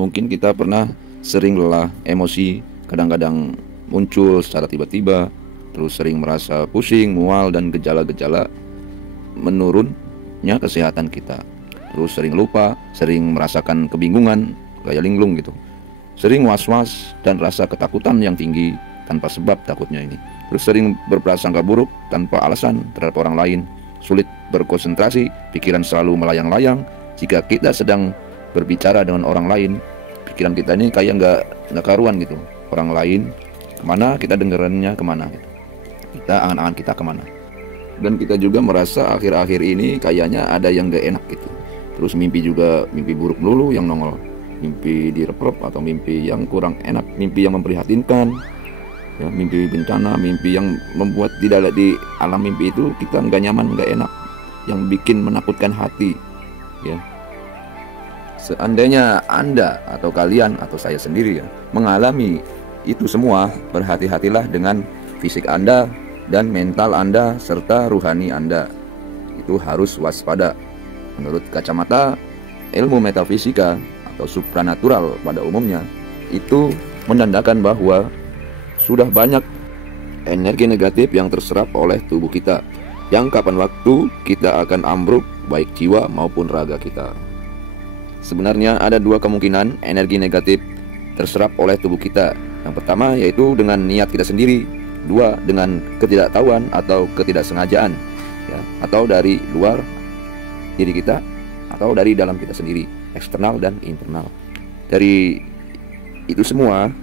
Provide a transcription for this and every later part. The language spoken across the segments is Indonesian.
Mungkin kita pernah sering lelah, emosi kadang-kadang muncul secara tiba-tiba, terus sering merasa pusing, mual, dan gejala-gejala menurunnya kesehatan kita. Terus sering lupa, sering merasakan kebingungan, kayak linglung gitu. Sering was-was dan rasa ketakutan yang tinggi tanpa sebab takutnya ini. Terus sering berprasangka buruk tanpa alasan terhadap orang lain. Sulit berkonsentrasi, pikiran selalu melayang-layang. Jika kita sedang berbicara dengan orang lain, pikiran kita ini kayak nggak karuan gitu. Orang lain kemana, kita dengerannya kemana gitu. Kita angan-angan kita kemana. Dan kita juga merasa akhir-akhir ini kayaknya ada yang gak enak gitu. Terus mimpi juga, mimpi buruk dulu yang nongol. Mimpi direp-rep atau mimpi yang kurang enak, mimpi yang memprihatinkan, ya, mimpi bencana, mimpi yang membuat di alam mimpi itu kita nggak nyaman, nggak enak, yang bikin menakutkan hati, ya. Seandainya Anda atau kalian atau saya sendiri ya mengalami itu semua, berhati-hatilah dengan fisik Anda dan mental Anda serta ruhani Anda. Itu harus waspada. Menurut kacamata ilmu metafisika atau supranatural pada umumnya, itu menandakan bahwa sudah banyak energi negatif yang terserap oleh tubuh kita, yang kapan waktu kita akan ambruk baik jiwa maupun raga kita. Sebenarnya ada dua kemungkinan energi negatif terserap oleh tubuh kita. Yang pertama yaitu dengan niat kita sendiri, dua dengan ketidaktahuan atau ketidaksengajaan, ya, atau dari luar diri kita atau dari dalam kita sendiri, eksternal dan internal. Dari itu semua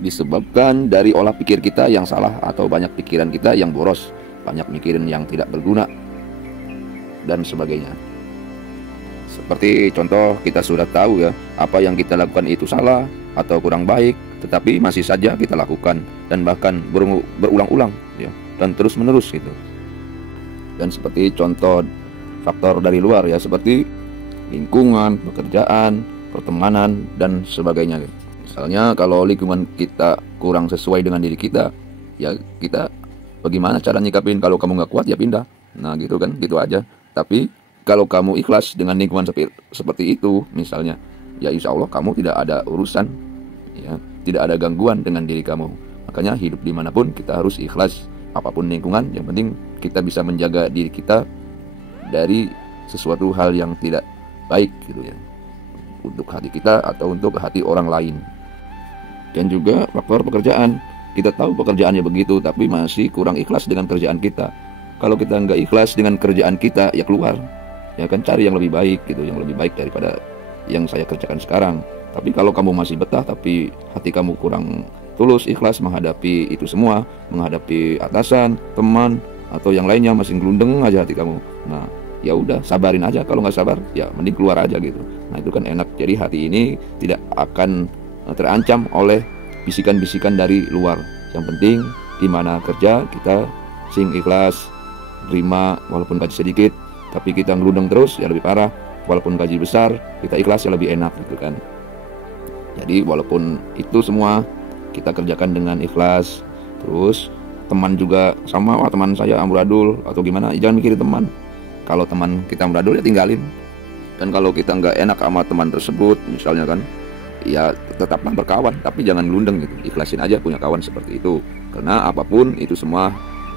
disebabkan dari olah pikir kita yang salah atau banyak pikiran kita yang boros, banyak mikirin yang tidak berguna dan sebagainya. Seperti contoh, kita sudah tahu ya apa yang kita lakukan itu salah atau kurang baik, tetapi masih saja kita lakukan dan bahkan berulang-ulang ya, dan terus-menerus gitu. Dan seperti contoh faktor dari luar ya, seperti lingkungan, pekerjaan, pertemanan dan sebagainya. Misalnya kalau lingkungan kita kurang sesuai dengan diri kita, ya kita bagaimana cara nyikapin? Kalau kamu nggak kuat ya pindah. Nah gitu kan, gitu aja. Tapi kalau kamu ikhlas dengan lingkungan seperti itu misalnya, ya insya Allah kamu tidak ada urusan, ya, tidak ada gangguan dengan diri kamu. Makanya hidup dimanapun kita harus ikhlas, apapun lingkungan, yang penting kita bisa menjaga diri kita dari sesuatu hal yang tidak baik gitu ya, untuk hati kita atau untuk hati orang lain. Dan juga faktor pekerjaan, kita tahu pekerjaannya begitu tapi masih kurang ikhlas dengan kerjaan kita. Kalau kita nggak ikhlas dengan kerjaan kita, ya keluar, ya kan, cari yang lebih baik gitu, yang lebih baik daripada yang saya kerjakan sekarang. Tapi kalau kamu masih betah tapi hati kamu kurang tulus, ikhlas menghadapi itu semua, menghadapi atasan, teman atau yang lainnya, masih gelundeng aja hati kamu. Nah ya udah, sabarin aja. Kalau nggak sabar ya mending keluar aja gitu. Nah itu kan enak. Jadi hati ini tidak akan terancam oleh bisikan-bisikan dari luar. Yang penting di mana kerja kita sing ikhlas, terima walaupun gaji sedikit, tapi kita ngelundeng terus ya lebih parah. Walaupun gaji besar kita ikhlas ya lebih enak gitu kan. Jadi walaupun itu semua kita kerjakan dengan ikhlas. Terus teman juga sama, wah teman saya amburadul atau gimana, jangan mikirin teman. Kalau teman kita amburadul ya tinggalin. Dan kalau kita nggak enak sama teman tersebut misalnya kan, ya tetaplah berkawan, tapi jangan gelundeng gitu. Ikhlasin aja punya kawan seperti itu. Karena apapun itu semua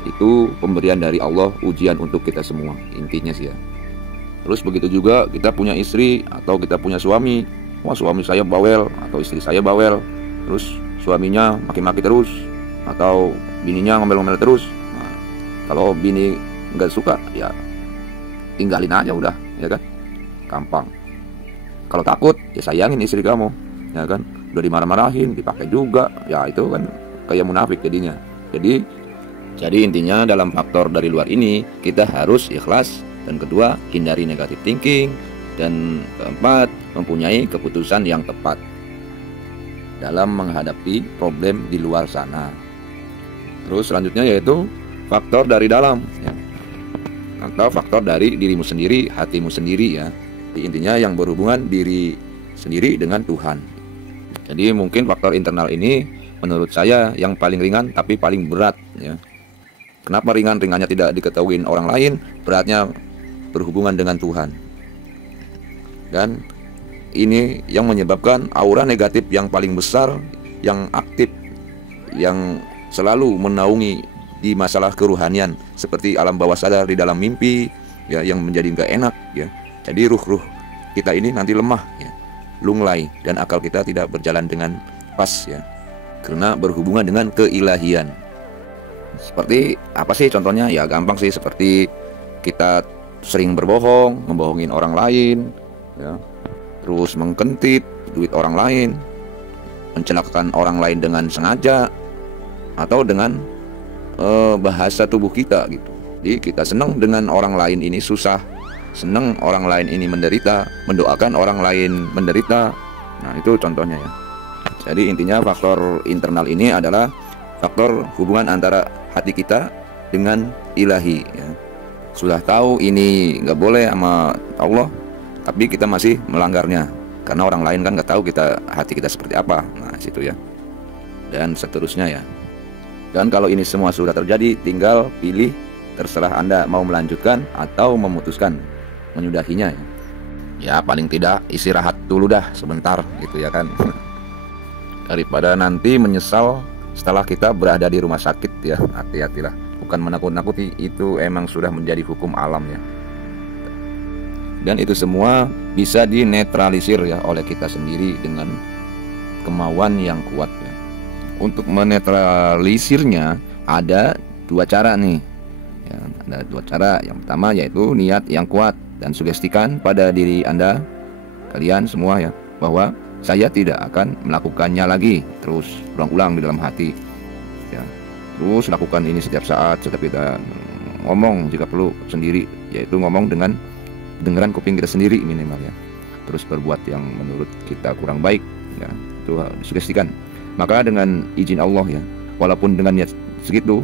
itu pemberian dari Allah, ujian untuk kita semua, intinya sih ya. Terus begitu juga kita punya istri atau kita punya suami. Wah suami saya bawel atau istri saya bawel, terus suaminya maki-maki terus atau bininya ngomel-ngomel terus. Nah, kalau bini nggak suka ya tinggalin aja udah, ya kan, gampang. Kalau takut ya sayangin istri kamu, ya kan. Udah dimarah-marahin, dipakai juga, ya itu kan kayak munafik jadinya. Jadi intinya dalam faktor dari luar ini kita harus ikhlas. Dan kedua, hindari negative thinking. Dan keempat, mempunyai keputusan yang tepat dalam menghadapi problem di luar sana. Terus selanjutnya yaitu faktor dari dalam ya, atau faktor dari dirimu sendiri, hatimu sendiri ya. Intinya yang berhubungan diri sendiri dengan Tuhan. Jadi mungkin faktor internal ini menurut saya yang paling ringan tapi paling berat ya. Kenapa ringan? Ringannya tidak diketahui orang lain, beratnya berhubungan dengan Tuhan. Dan ini yang menyebabkan aura negatif yang paling besar, yang aktif, yang selalu menaungi di masalah keruhanian, seperti alam bawah sadar di dalam mimpi ya, yang menjadi nggak enak ya. Jadi ruh-ruh kita ini nanti lemah ya, lunglai, dan akal kita tidak berjalan dengan pas ya, karena berhubungan dengan keilahian. Seperti apa sih contohnya? Ya gampang sih, seperti kita sering berbohong, membohongin orang lain ya, terus mengkentit duit orang lain, mencelakakan orang lain dengan sengaja, atau dengan bahasa tubuh kita gitu. Jadi kita senang dengan orang lain ini susah, senang orang lain ini menderita, mendoakan orang lain menderita. Nah itu contohnya ya. Jadi intinya faktor internal ini adalah faktor hubungan antara hati kita dengan ilahi ya. Sudah tahu ini nggak boleh sama Allah, tapi kita masih melanggarnya karena orang lain kan nggak tahu kita hati kita seperti apa. Nah situ ya, dan seterusnya ya. Dan kalau ini semua sudah terjadi, tinggal pilih, terserah Anda mau melanjutkan atau memutuskan menyudahinya ya. Ya paling tidak istirahat dulu dah sebentar gitu ya kan. Daripada nanti menyesal setelah kita berada di rumah sakit ya. Hati-hatilah, bukan menakut-nakuti, itu emang sudah menjadi hukum alam ya. Dan itu semua bisa dinetralisir ya oleh kita sendiri dengan kemauan yang kuat ya. Untuk menetralisirnya ada dua cara nih ya, ada dua cara. Yang pertama yaitu niat yang kuat dan sugestikan pada diri Anda, kalian semua ya, bahwa saya tidak akan melakukannya lagi. Terus ulang-ulang di dalam hati ya. Terus lakukan ini setiap saat, setiap kita ngomong jika perlu sendiri, yaitu ngomong dengan dengaran kuping kita sendiri minimal ya. Terus berbuat yang menurut kita kurang baik ya, itu disugestikan. Maka dengan izin Allah ya, walaupun dengan niat segitu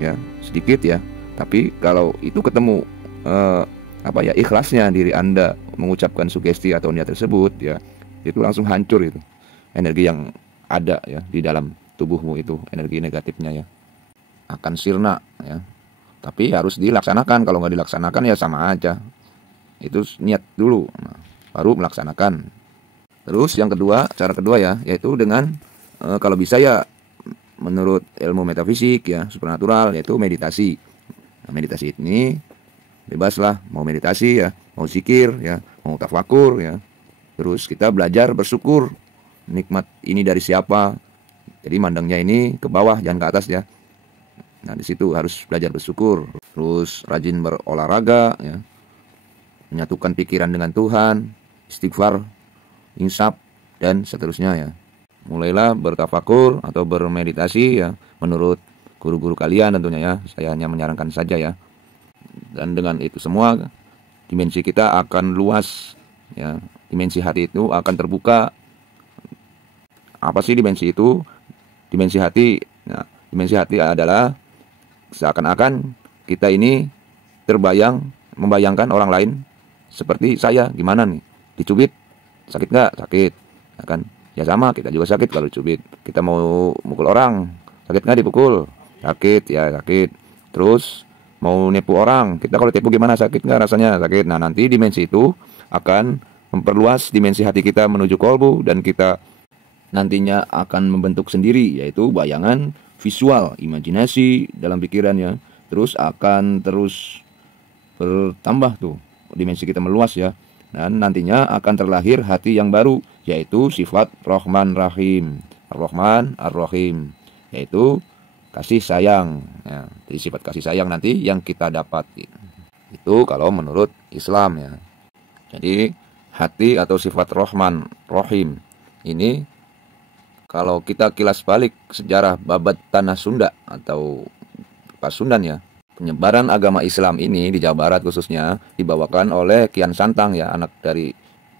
ya, sedikit ya, tapi kalau itu ketemu ikhlasnya diri Anda mengucapkan sugesti atau niat tersebut ya, itu langsung hancur itu energi yang ada ya di dalam tubuhmu, itu energi negatifnya ya akan sirna ya. Tapi harus dilaksanakan. Kalau nggak dilaksanakan ya sama aja. Itu niat dulu, nah, baru melaksanakan. Terus yang kedua, cara kedua ya, yaitu dengan kalau bisa ya menurut ilmu metafisik ya, supernatural, yaitu meditasi. Nah, meditasi ini bebas lah, mau meditasi ya, mau zikir ya, mau tafakur ya. Terus kita belajar bersyukur, nikmat ini dari siapa. Jadi mandangnya ini ke bawah, jangan ke atas ya. Nah di situ harus belajar bersyukur. Terus rajin berolahraga ya, menyatukan pikiran dengan Tuhan, istighfar, insaf, dan seterusnya ya. Mulailah bertafakur atau bermeditasi ya, menurut guru-guru kalian tentunya ya. Saya hanya menyarankan saja ya. Dan dengan itu semua dimensi kita akan luas ya. Dimensi hati itu akan terbuka. Apa sih dimensi itu? Dimensi hati. Nah, dimensi hati adalah seakan-akan kita ini membayangkan orang lain seperti saya. Gimana nih? Dicubit, sakit nggak? Sakit. Ya kan? Ya sama, kita juga sakit kalau dicubit. Kita mau mukul orang, sakit nggak dipukul? Sakit, ya sakit. Terus mau nipu orang, kita kalau tipu gimana? Sakit nggak rasanya? Sakit. Nah nanti dimensi itu akan memperluas dimensi hati kita menuju kolbu, dan kita nantinya akan membentuk sendiri, yaitu bayangan visual, imajinasi dalam pikirannya. Terus akan terus bertambah tuh, dimensi kita meluas ya. Dan nantinya akan terlahir hati yang baru, yaitu sifat Rahman Rahim. Ar-Rahman Ar-Rahim, yaitu kasih sayang ya. Jadi sifat kasih sayang nanti yang kita dapat itu kalau menurut Islam ya. Jadi hati atau sifat Rahman Rahim ini, kalau kita kilas balik sejarah babat tanah Sunda atau Pasundan ya, penyebaran agama Islam ini di Jawa Barat khususnya dibawakan oleh Kian Santang ya, anak dari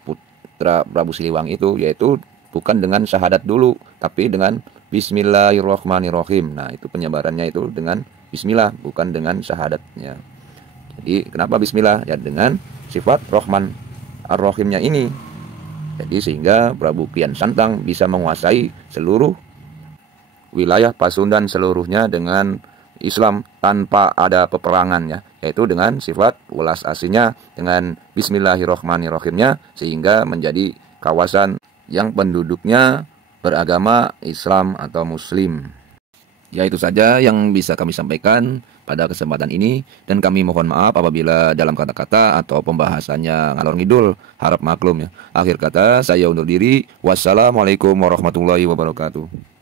putra Prabu Siliwangi itu, yaitu bukan dengan syahadat dulu, tapi dengan Bismillahirrahmanirrahim. Nah itu penyebarannya itu dengan Bismillah, bukan dengan syahadatnya. Jadi kenapa Bismillah? Ya dengan sifat Rahman Ar-Rahimnya ini. Jadi sehingga Prabu Kian Santang bisa menguasai seluruh wilayah Pasundan seluruhnya dengan Islam tanpa ada peperangan ya, yaitu dengan sifat welas aslinya dengan Bismillahirrahmanirrahimnya, sehingga menjadi kawasan yang penduduknya beragama Islam atau Muslim. Ya, itu saja yang bisa kami sampaikan pada kesempatan ini, dan kami mohon maaf apabila dalam kata-kata atau pembahasannya ngalor ngidul, harap maklum ya. Akhir kata saya undur diri. Wassalamualaikum warahmatullahi wabarakatuh.